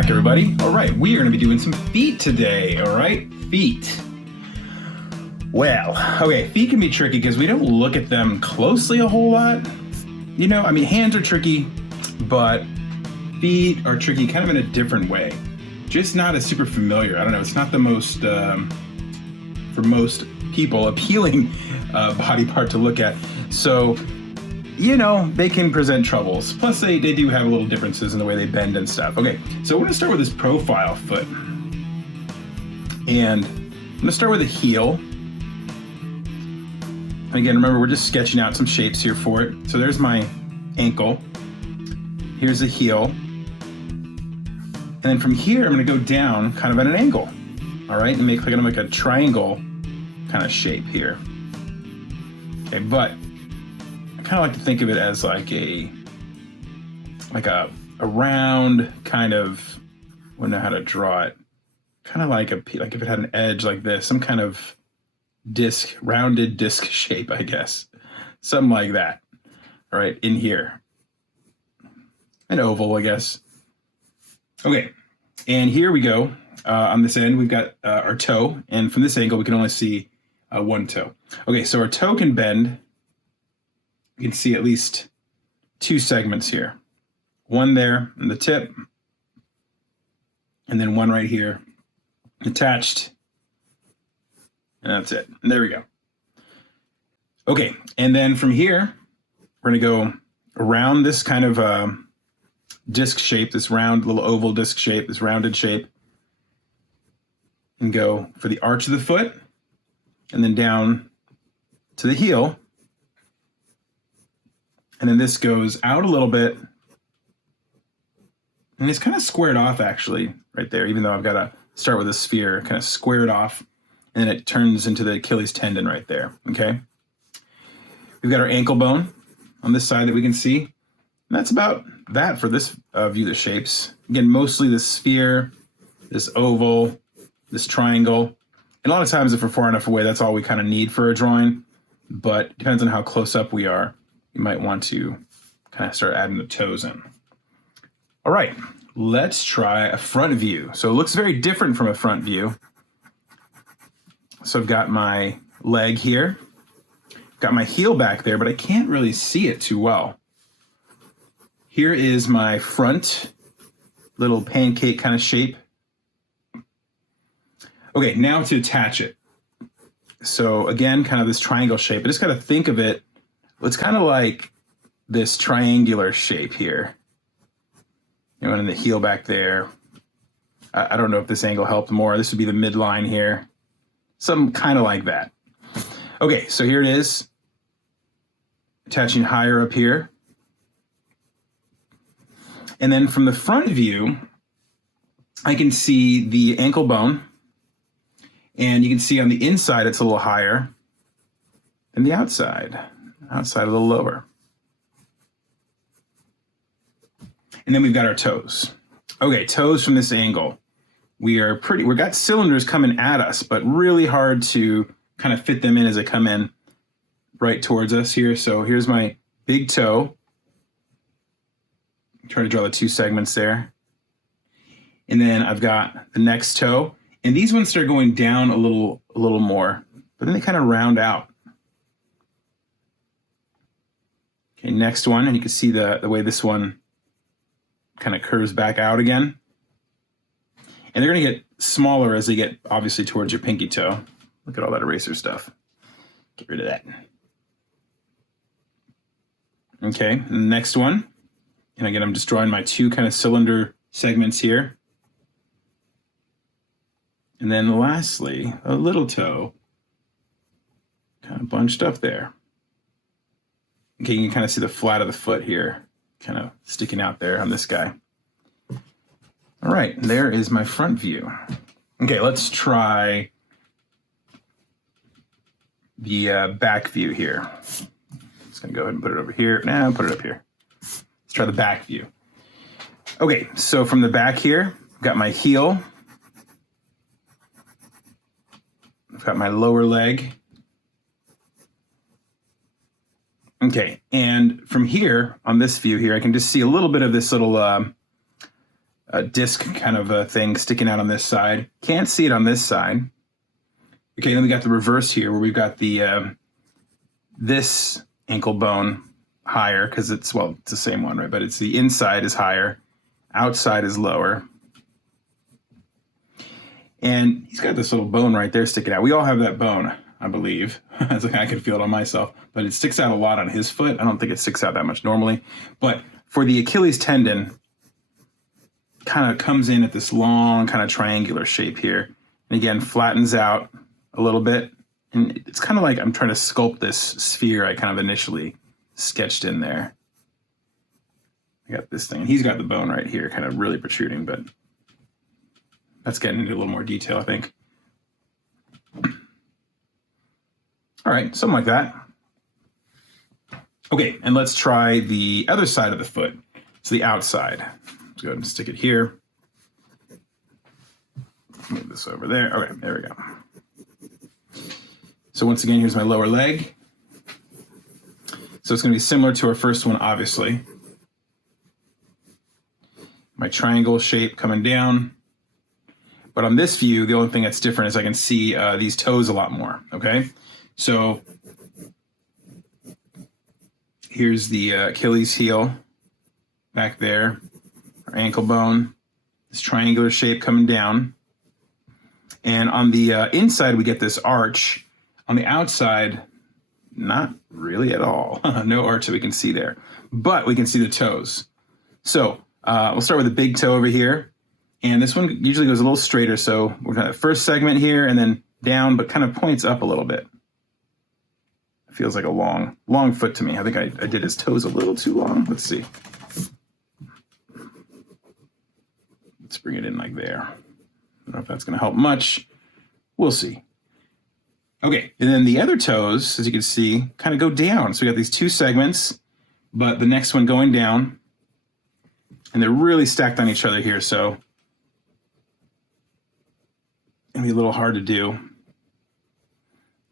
back, everybody. All right, we are going to be doing some feet today. All right, feet. Well, okay, feet can be tricky because we don't look at them closely a whole lot. You know, I mean, hands are tricky, but feet are tricky kind of in a different way. Just not as super familiar. I don't know, it's not the most, for most people, appealing body part to look at. So, you know, they can present troubles. Plus, they do have a little differences in the way they bend and stuff. Okay, so we're gonna start with this profile foot. And I'm gonna start with a heel. Again, remember, we're just sketching out some shapes here for it. So there's my ankle. Here's the heel. And then from here, I'm gonna go down kind of at an angle. All right, and make like a triangle kind of shape here. Okay, but I kind of like to think of it as like a round kind of, I don't know how to draw it. Kind of like if it had an edge like this, some kind of disc, rounded disc shape, I guess. Something like that. All right, in here. An oval, I guess. Okay, and here we go. On this end, we've got our toe, and from this angle, we can only see one toe. Okay, so our toe can bend. You can see at least two segments here. One there in the tip, and then one right here attached. And that's it. And there we go. Okay, and then from here, we're gonna go around this kind of disc shape, this round little oval disc shape, this rounded shape, and go for the arch of the foot, and then down to the heel. And then this goes out a little bit, and it's kind of squared off actually right there, even though I've got to start with a sphere, kind of square it off, and then it turns into the Achilles tendon right there, okay? We've got our ankle bone on this side that we can see. And that's about that for this view of the shapes. Again, mostly this sphere, this oval, this triangle. And a lot of times if we're far enough away, that's all we kind of need for a drawing, but it depends on how close up we are. You might want to kind of start adding the toes in. All right, let's try a front view. So it looks very different from a front view. So I've got my leg here, got my heel back there, but I can't really see it too well. Here is my front little pancake kind of shape. Okay, now to attach it. So again, kind of this triangle shape. I just got to think of it. It's kind of like this triangular shape here. You know, and the heel back there. I don't know if this angle helped more. This would be the midline here. Something kind of like that. Okay, so here it is. Attaching higher up here. And then from the front view, I can see the ankle bone. And you can see on the inside, it's a little higher than the outside. Outside a little lower. And then we've got our toes. Okay, toes from this angle. We've got cylinders coming at us, but really hard to kind of fit them in as they come in right towards us here. So here's my big toe. Try to draw the two segments there. And then I've got the next toe. And these ones start going down a little more, but then they kind of round out. Okay, next one, and you can see the way this one kind of curves back out again. And they're gonna get smaller as they get obviously towards your pinky toe. Look at all that eraser stuff. Get rid of that. Okay, and the next one. And again, I'm just drawing my two kind of cylinder segments here. And then lastly, a little toe kind of bunched up there. Okay, you can kind of see the flat of the foot here, kind of sticking out there on this guy. All right, there is my front view. Okay, let's try the back view here. Just gonna go ahead and put it over here. Now put it up here. Let's try the back view. Okay, so from the back here, I've got my heel. I've got my lower leg. Okay, and from here, on this view here, I can just see a little bit of this little a disc kind of a thing sticking out on this side. Can't see it on this side. Okay, then we got the reverse here where we've got the this ankle bone higher because it's the same one, right? But it's the inside is higher, outside is lower. And he's got this little bone right there sticking out. We all have that bone, I believe. It's like I can feel it on myself, but it sticks out a lot on his foot. I don't think it sticks out that much normally. But for the Achilles tendon, kind of comes in at this long kind of triangular shape here. And again, flattens out a little bit. And it's kind of like I'm trying to sculpt this sphere I kind of initially sketched in there. I got this thing. And he's got the bone right here, kind of really protruding, but that's getting into a little more detail, I think. All right, something like that. Okay, and let's try the other side of the foot. So the outside. Let's go ahead and stick it here. Move this over there. Okay, there we go. So once again, here's my lower leg. So it's going to be similar to our first one, obviously. My triangle shape coming down. But on this view, the only thing that's different is I can see these toes a lot more, okay? So here's the Achilles heel back there, our ankle bone, this triangular shape coming down. And on the inside, we get this arch. On the outside, not really at all. No arch that we can see there, but we can see the toes. So we'll start with the big toe over here. And this one usually goes a little straighter. So we're going to first segment here and then down, but kind of points up a little bit. It feels like a long foot to me. I think I did his toes a little too long. Let's see. Let's bring it in like there. I don't know if that's going to help much. We'll see. Okay, and then the other toes, as you can see, kind of go down. So we got these two segments, but the next one going down. And they're really stacked on each other here, so it'll be a little hard to do.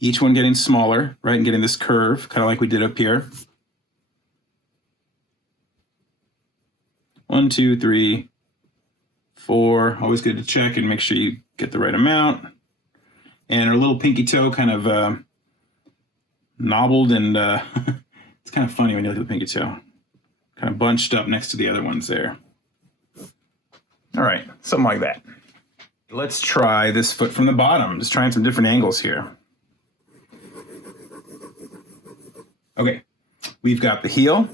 Each one getting smaller, right, and getting this curve, kind of like we did up here. 1, 2, 3, 4. Always good to check and make sure you get the right amount. And our little pinky toe kind of knobbled, and it's kind of funny when you look at the pinky toe. Kind of bunched up next to the other ones there. All right, something like that. Let's try this foot from the bottom. Just trying some different angles here. Okay, we've got the heel.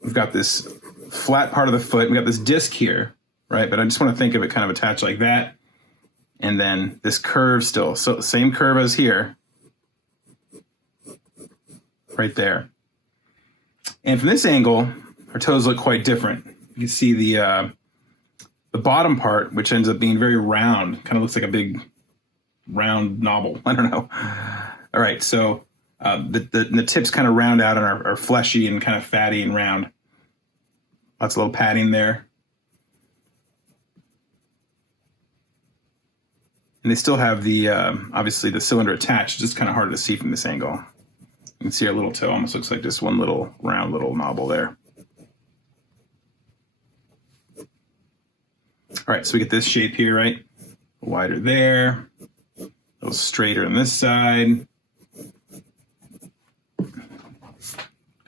We've got this flat part of the foot. We've got this disc here, right? But I just want to think of it kind of attached like that. And then this curve still. So same curve as here. Right there. And from this angle, our toes look quite different. You can see the bottom part, which ends up being very round, kind of looks like a big round knobble. I don't know. All right, so the tips kind of round out and are fleshy and kind of fatty and round. Lots of little padding there. And they still have the, obviously, the cylinder attached, just kind of hard to see from this angle. You can see our little toe almost looks like just one little round little knobble there. All right, so we get this shape here, right? Wider there, a little straighter on this side.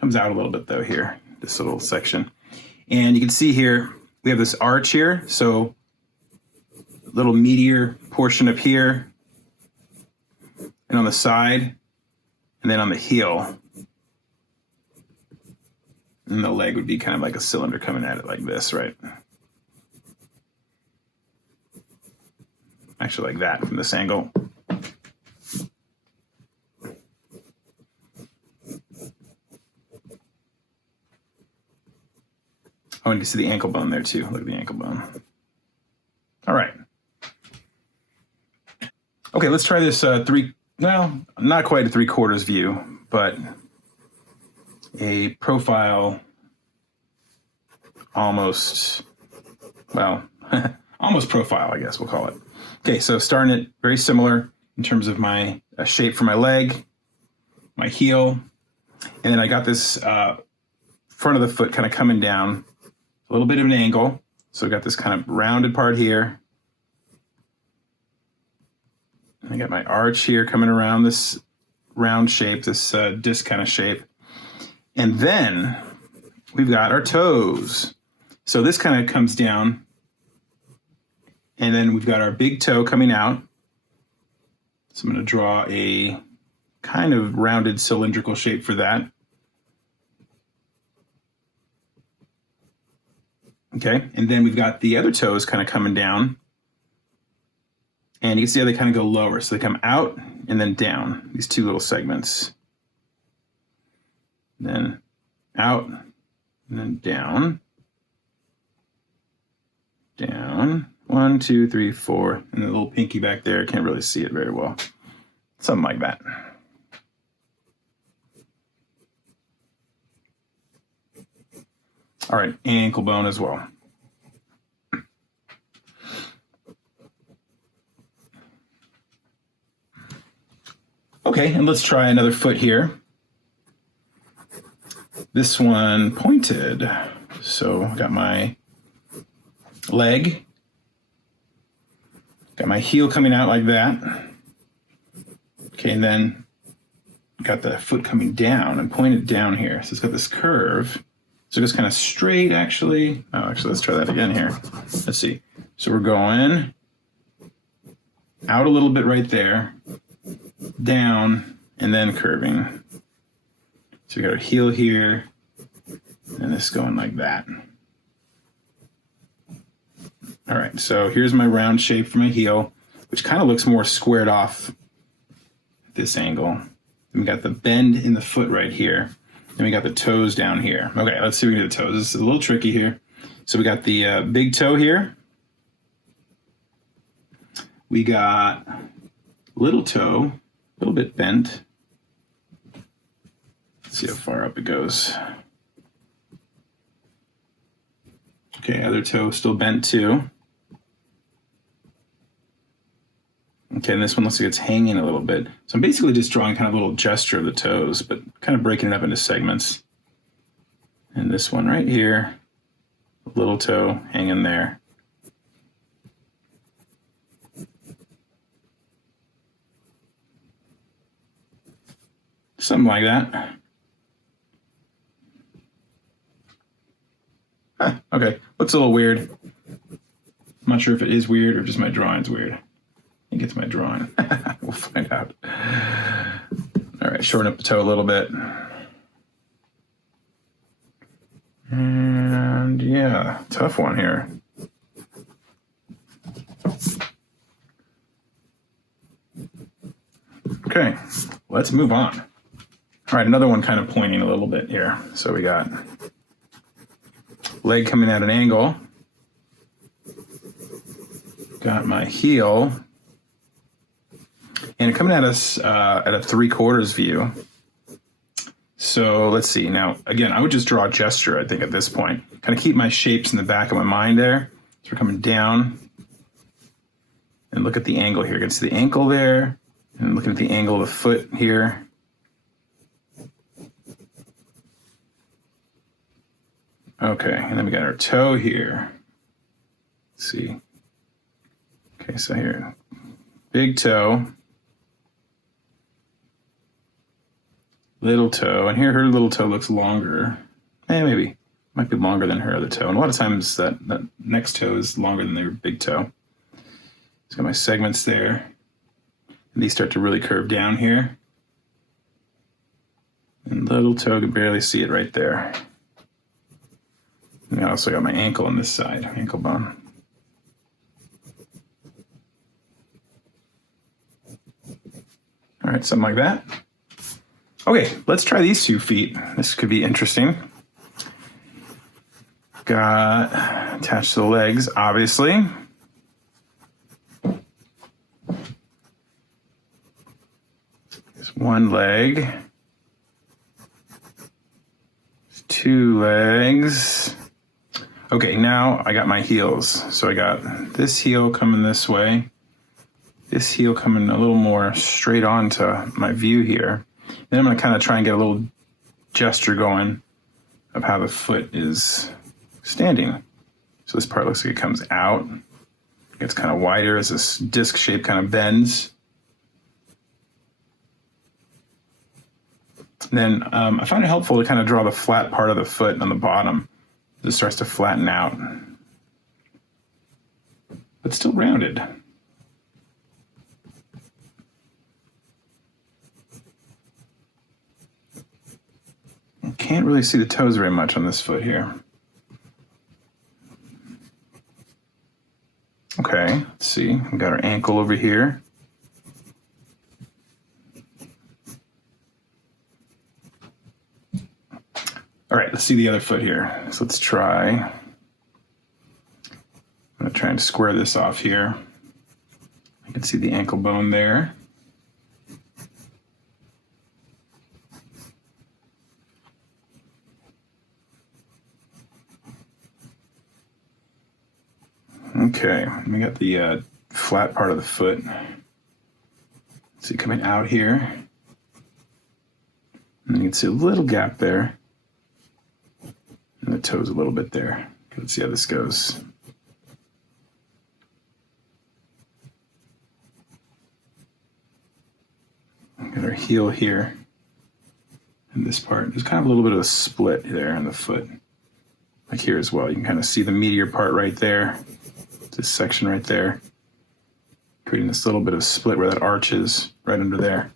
Comes out a little bit though here, this little section. And you can see here, we have this arch here, so little meatier portion up here, and on the side, and then on the heel. And the leg would be kind of like a cylinder coming at it like this, right? Actually like that from this angle. Oh, and you can see the ankle bone there too. Look at the ankle bone. All right. Okay, let's try this well, not quite a 3/4 view, but a profile almost, well, almost profile, I guess we'll call it. Okay, so starting it very similar in terms of my shape for my leg, my heel, and then I got this front of the foot kind of coming down a little bit of an angle. So I got this kind of rounded part here. I got my arch here coming around this round shape, this disc kind of shape. And then we've got our toes. So this kind of comes down. And then we've got our big toe coming out. So I'm going to draw a kind of rounded cylindrical shape for that. Okay, and then we've got the other toes kind of coming down. And you can see how they kind of go lower. So they come out and then down, these two little segments. Then out and then down. Down. 1, 2, 3, 4. And the little pinky back there, can't really see it very well. Something like that. All right, ankle bone as well. Okay, and let's try another foot here. This one pointed. So I got my leg. Got my heel coming out like that. Okay, and then got the foot coming down and pointed down here. So it's got this curve. So it goes kind of straight, actually. Oh, actually, let's try that again here. Let's see. So we're going out a little bit right there, down, and then curving. So we got our heel here, and this going like that. All right, so here's my round shape for my heel, which kind of looks more squared off at this angle. And we got the bend in the foot right here. And we got the toes down here. Okay, let's see if we can do the toes. This is a little tricky here. So we got the big toe here. We got little toe, a little bit bent. Let's see how far up it goes. Okay, other toe still bent too. Okay, and this one looks like it's hanging a little bit. So I'm basically just drawing kind of a little gesture of the toes, but kind of breaking it up into segments. And this one right here, little toe hanging there. Something like that. Okay, looks a little weird. I'm not sure if it is weird or just my drawing's weird. I think it's my drawing. We'll find out. All right, shorten up the toe a little bit. And yeah, tough one here. Okay, let's move on. All right, another one kind of pointing a little bit here. So we got leg coming at an angle. Got my heel. And coming at us at a 3/4 view. So let's see. Now, again, I would just draw a gesture, I think, at this point. Kind of keep my shapes in the back of my mind there. So we're coming down. And look at the angle here. You can see the ankle there. And looking at the angle of the foot here. Okay, and then we got our toe here. Let's see. Okay, so here, big toe. Little toe, and here her little toe looks longer. Maybe. Might be longer than her other toe. And a lot of times that next toe is longer than their big toe. Just got my segments there. And these start to really curve down here. And little toe, can barely see it right there. And I also got my ankle on this side, ankle bone. All right, something like that. Okay, let's try these 2 feet. This could be interesting. Got attached to the legs, obviously. There's one leg. There's 2 legs. Okay, now I got my heels. So I got this heel coming this way. This heel coming a little more straight onto my view here. Then I'm going to kind of try and get a little gesture going of how the foot is standing. So this part looks like it comes out. It gets kind of wider as this disc shape kind of bends. And then I find it helpful to kind of draw the flat part of the foot on the bottom. It starts to flatten out, but still rounded. I can't really see the toes very much on this foot here. Okay, let's see. We've got our ankle over here. All right, let's see the other foot here. So let's try. I'm going to try and square this off here. I can see the ankle bone there. Okay, we got the flat part of the foot. See coming out here. And you can see a little gap there. And the toes a little bit there. Let's see how this goes. Got our heel here. And this part. There's kind of a little bit of a split there in the foot. Like here as well. You can kind of see the meatier part right there. This section right there. Creating this little bit of split where that arch is right under there.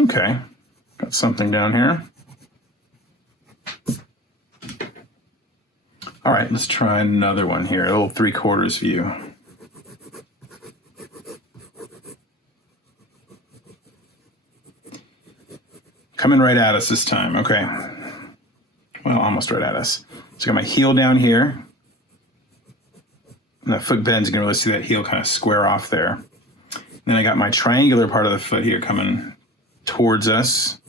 Okay. Got something down here. All right, let's try another one here, a little 3/4 view. Coming right at us this time, okay. Well, almost right at us. So I got my heel down here. And that foot bends, you can really see that heel kind of square off there. And then I got my triangular part of the foot here coming towards us.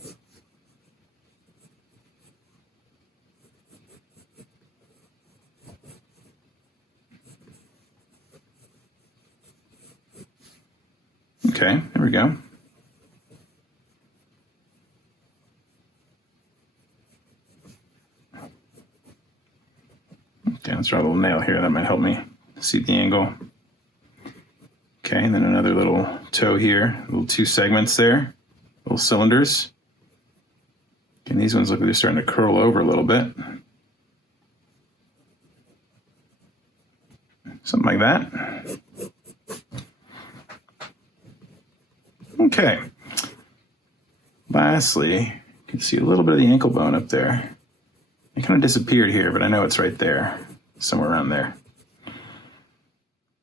Okay, there we go. Okay, let's draw a little nail here. That might help me see the angle. Okay, and then another little toe here. Little 2 segments there. Little cylinders. And these ones look like they're starting to curl over a little bit. Something like that. Okay. Lastly, you can see a little bit of the ankle bone up there. It kind of disappeared here, but I know it's right there, somewhere around there.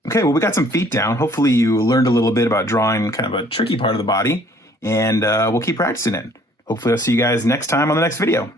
Okay, well, we got some feet down. Hopefully you learned a little bit about drawing kind of a tricky part of the body, and we'll keep practicing it. Hopefully I'll see you guys next time on the next video.